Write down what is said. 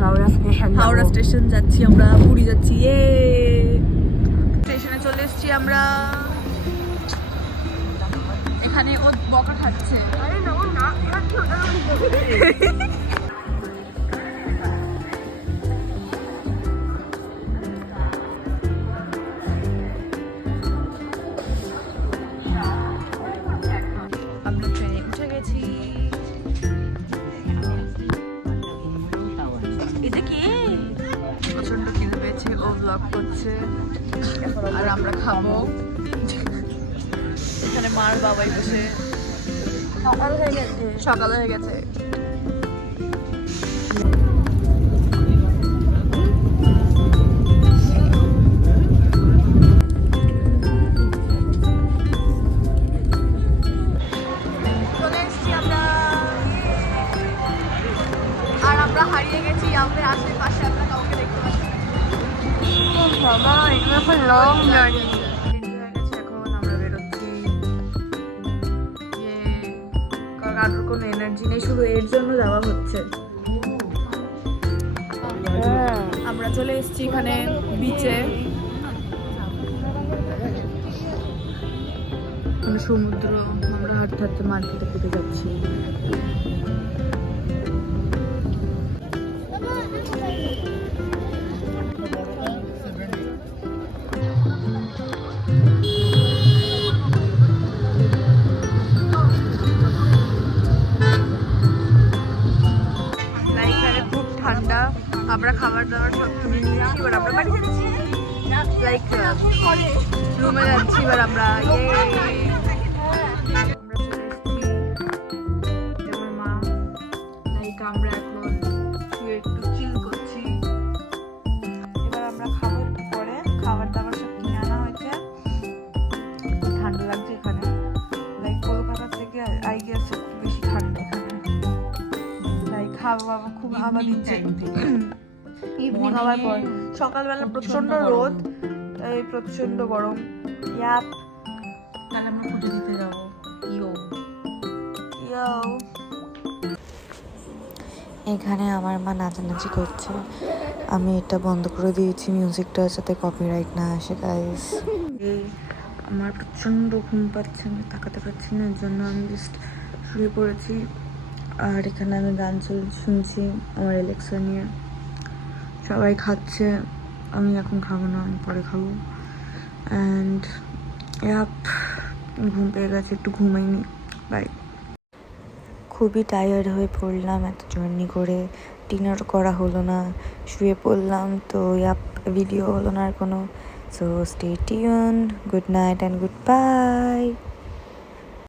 Howrah station যাচ্ছি আমরা, পুরী যাচ্ছি। স্টেশনে চলে এসেছি আমরা। এখানে ও বকা খাচ্ছে। আমরা ট্রেনে উঠে গেছি। এটা কি? প্রচন্ড খিদে পেয়েছে, ও ব্লগ করছে আর আমরা খাবো। এখানে মার বাবাই বসে। সকাল হয়ে গেছে। চলে এসেছি আমরা। আর আমরা হারিয়ে গেছি, আমাদের আশেপাশে আমরা কাউকে দেখতে পাচ্ছি না। বাবা, এগুলো খুব লং জার্নি। এখন আমরা বেরোচ্ছি। কারোর কোনো এনার্জি নেই, শুধু এর জন্য যাওয়া হচ্ছে। আমরা চলে এসেছি এখানে বিচে। সমুদ্র, আমরা হাঁটতে হাঁটতে মার্কেটের দিকে যাচ্ছি। খুব ঠান্ডা। আমরা খাবার দাবার সব কিনে নিয়েছি, এবার আমরা বাড়ি যাচ্ছি। লাইক রুমে যাচ্ছি এবার আমরা। আমরা এখন শুয়ে একটু চিল করছি। এবার আমরা খাবো একটু পরে। খাবার দাবার সব কিনে আনা হয়েছে। ঠান্ডা লাগছে এখানে, লাইক কলকাতা থেকে আই গেস খুব বেশি ঠান্ডা এখানে। লাইক হাওয়া খুব হাওয়া দিচ্ছে। ইভিনিং হওয়ার পর সকালবেলা প্রচন্ড রোদ, এই প্রচন্ড গরম। ইয়াপ, তাহলে আমরা পুজো দিতে যাবো। এখানে আমার মা নাচানাচি করছে, আমি এটা বন্ধ করে দিয়েছি মিউজিকটা যাতে কপিরাইট না আসে গাইস। আমার প্রচণ্ড ঘুম পাচ্ছে, আমি তাকাতে পারছি না, এর জন্য আমি জাস্ট শুয়ে পড়েছি। আর এখানে আমি গান শুনছি আমার এলেক্সা নিয়ে। সবাই খাচ্ছে, আমি এখন খাবো না, আমি পরে খাবো। অ্যান্ড ঘুম পেয়ে গেছে, একটু ঘুমাইনি। বাই। খুবই টায়ার্ড হয়ে পড়লাম এত জার্নি করে, ডিনার করা হলো না, শুয়ে পড়লাম। তো ভিডিও হলো না আর কোনো। So stay tuned, good night and good bye.